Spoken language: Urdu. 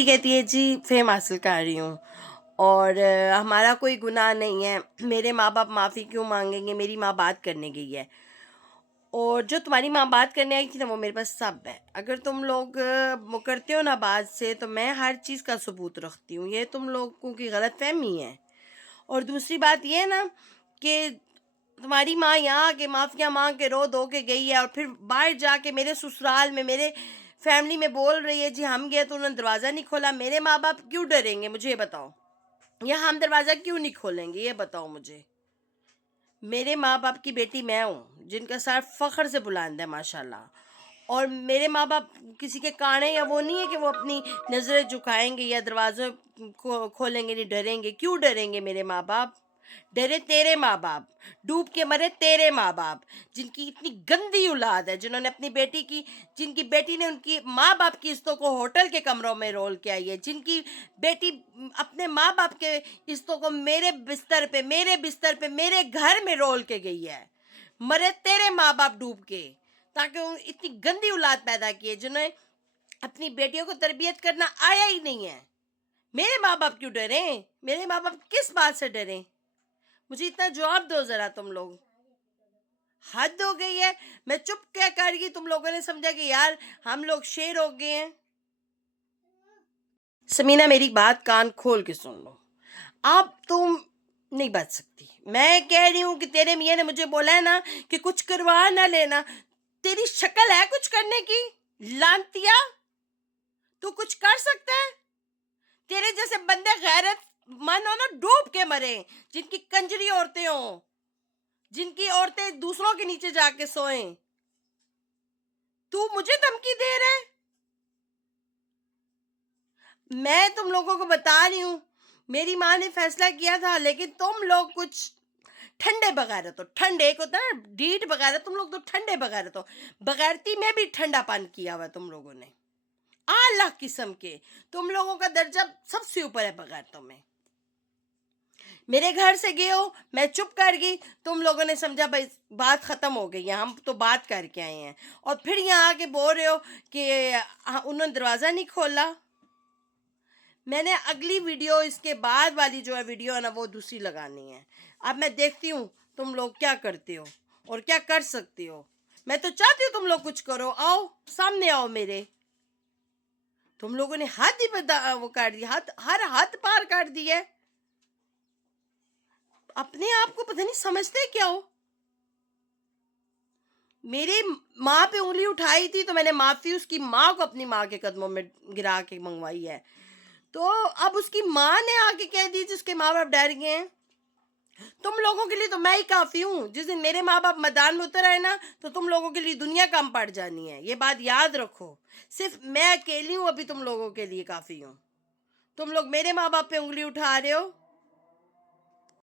بیٹی کہتی ہے جی فیم حاصل کر رہی ہوں اور ہمارا کوئی گناہ نہیں ہے، میرے ماں باپ معافی کیوں مانگیں گے، میری ماں بات کرنے گئی ہے اور جو تمہاری ماں بات کرنے آئی تھی نا وہ میرے پاس سب ہے، اگر تم لوگ مکرتے ہو نا بات سے تو میں ہر چیز کا ثبوت رکھتی ہوں، یہ تم لوگوں کی غلط فہمی ہے۔ اور دوسری بات یہ ہے نا کہ تمہاری ماں یہاں آ کے معافیاں مانگ کے رو دھو کے گئی ہے اور پھر باہر جا کے میرے سسرال میں میرے فیملی میں بول رہی ہے جی ہم گئے تو انہوں نے دروازہ نہیں کھولا، میرے ماں باپ کیوں ڈریں گے مجھے یہ بتاؤ، یا ہم دروازہ کیوں نہیں کھولیں گے یہ بتاؤ مجھے۔ میرے ماں باپ کی بیٹی میں ہوں جن کا سر فخر سے بلند ہے ماشاءاللہ، اور میرے ماں باپ کسی کے کانے یا وہ نہیں ہے کہ وہ اپنی نظریں جھکائیں گے یا دروازے کھولیں گے، نہیں ڈریں گے، کیوں ڈریں گے میرے ماں باپ؟ ڈرے تیرے ماں باپ، ڈوب کے مرے تیرے ماں باپ، جن کی اتنی گندی اولاد ہے، جنہوں نے اپنی بیٹی کی، جن کی بیٹی نے ان کی ماں باپ کی عزتوں کو ہوٹل کے کمروں میں رول کے آئی ہے، جن کی بیٹی اپنے ماں باپ کے عزتوں کو میرے بستر پہ میرے گھر میں رول کے گئی ہے، مرے تیرے ماں باپ ڈوب کے، تاکہ اتنی گندی اولاد پیدا کی ہے جنہیں اپنی بیٹیوں کو تربیت کرنا آیا ہی نہیں ہے۔ میرے ماں باپ کیوں ڈریں؟ میرے ماں باپ کس بات سے ڈریں؟ مجھے اتنا جواب دو ذرا تم لوگ، حد ہو گئی ہے۔ میں چپ کیا کر گئی، تم لوگوں نے سمجھا کہ یار ہم لوگ شیر ہو گئے ہیں۔ سمینہ میری بات کان کھول کے سن لو، اب تم نہیں بچ سکتی۔ میں کہہ رہی ہوں کہ تیرے میاں نے مجھے بولا ہے نا کہ کچھ کروا نہ لینا، تیری شکل ہے کچھ کرنے کی؟ لانتیا تو کچھ کر سکتا ہے؟ تیرے جیسے بندے غیرت مند ہو نا ڈوب کے مرے، جن کی کنجری عورتیں ہوں، جن کی عورتیں دوسروں کے نیچے جا کے سوئیں۔ تو مجھے دھمکی دے رہے؟ میں تم لوگوں کو بتا رہی ہوں میری ماں نے فیصلہ کیا تھا، لیکن تم لوگ کچھ ٹھنڈے بغیرت ہو، ٹھنڈے ایک ہوتا ہے نا ڈیٹ بغیرت، تم لوگ تو ٹھنڈے بغیرت ہو، بغیرتی میں بھی ٹھنڈا پان کیا ہوا تم لوگوں نے، اعلیٰ قسم کے، تم لوگوں کا درجہ سب سے اوپر ہے بغیرتوں میں۔ میرے گھر سے گئے ہو، میں چپ کر گئی، تم لوگوں نے سمجھا بھائی بات ختم ہو گئی ہے، ہم تو بات کر کے آئے ہیں، اور پھر یہاں آ کے بول رہے ہو کہ انہوں نے دروازہ نہیں کھولا۔ میں نے اگلی ویڈیو اس کے بعد والی جو ہے ویڈیو ہے نا وہ دوسری لگانی ہے، اب میں دیکھتی ہوں تم لوگ کیا کرتے ہو اور کیا کر سکتے ہو۔ میں تو چاہتی ہوں تم لوگ کچھ کرو، آؤ سامنے آؤ میرے، تم لوگوں نے حد ہی وہ کر دی، ہر حد پار کر دی ہے، اپنے آپ کو پتہ نہیں سمجھتے کیا ہو۔ میری ماں پہ انگلی اٹھائی تھی تو میں نے معافی اس کی ماں کو اپنی ماں کے قدموں میں گرا کے منگوائی ہے، تو اب اس کی ماں نے آ کے کہہ دی جس کے ماں باپ ڈر گئے ہیں۔ تم لوگوں کے لیے تو میں ہی کافی ہوں، جس دن میرے ماں باپ میدان میں اتر آئے نا تو تم لوگوں کے لیے دنیا کم پڑ جانی ہے، یہ بات یاد رکھو، صرف میں اکیلی ہوں ابھی تم لوگوں کے لیے کافی ہوں۔ تم لوگ میرے ماں باپ پہ انگلی اٹھا رہے ہو،